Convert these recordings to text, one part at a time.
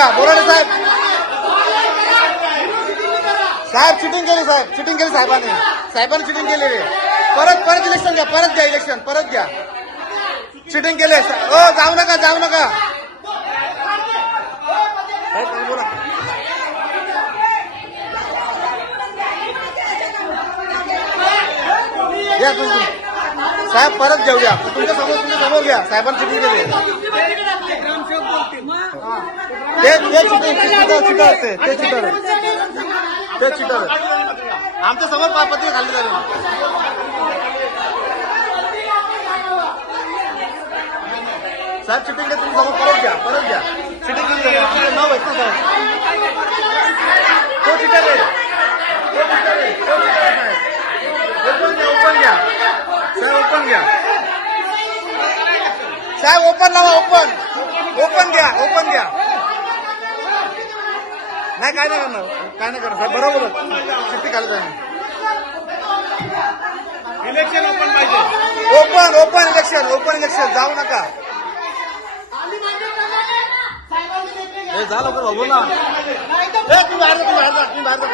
बघा बोराडे साहेब. साहेब चिटिंग केली, साहेब चिटिंग केली, साहेबांनी चिटिंग केलेली. परत इलेक्शन घ्या, परत घ्या इलेक्शन, परत घ्या. चिटिंग केले. ओ जाऊ नका, जाऊ नका. बोला घ्या तुम्ही साहेब, परत घेऊया. तुमच्या समोर घ्या. साहेबांनी चिटिंग केली. ते चिटर आमच्या समोर पत्रिका खाली झाली. साहेब चिटिंग घ्या, तुम्ही समोर परत घ्या, परत घ्या. चिटिंग केली नाव आहेत ना साहेब. तो चिटर आहे, ओपन घ्या साहेब, ओपन घ्या साहेब, ओपन लावा, ओपन घ्या, ओपन घ्या. नाही काय नाही करणार, काय नाही करणार साहेब, बरोबर चिठ्ठी खाली जाईल. इलेक्शन ओपन पाहिजे, ओपन इलेक्शन जाऊ नका. हे झालं का बघू ना. तुम्ही बाहेर जा.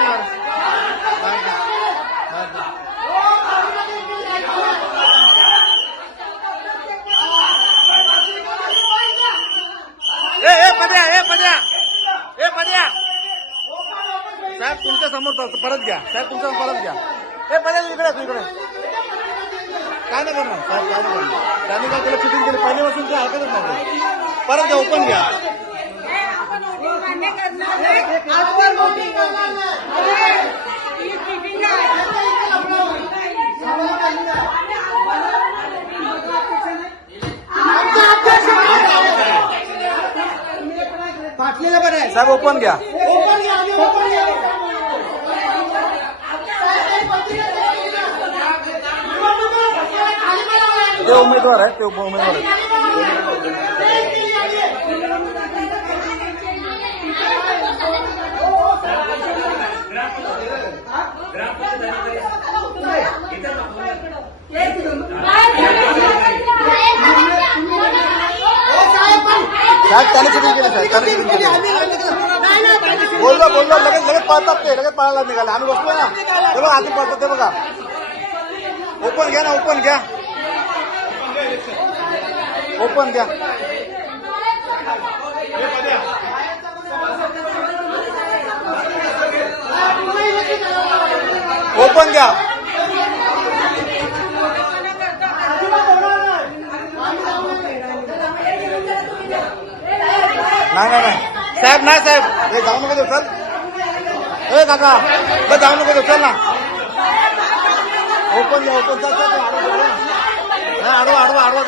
पद्या साहेब तुमच्या समोर परत घ्या. साहेब तुमच्या परत घ्या. हे पद्या इकडे काय नाही करणार साहेब, काय नाही करणार. त्यांनी काय केलं, चिटिंग केली पहिल्यापासून, ते ऐकतच नाही. परत घ्या, ओपन घ्या. साहेब ओपन घ्या. ते उमेदवार आहेत, साहेब त्याने चिटिंग केली. बोललो लगेच पळतात, ते लगेच पळायला निघाले. आम्ही बसतोय ना, ते बघा आधी पळतात, ते बघा. ओपन घ्या ना, ओपन घ्या. ओपन घ्या. ओपन घ्या. नाही साहेब, नाही साहेब, हे जाऊ नको देऊ. चल ए काका, जाऊ नको देऊ. चल ना, ओपन घ्या, ओपन. चल आडवा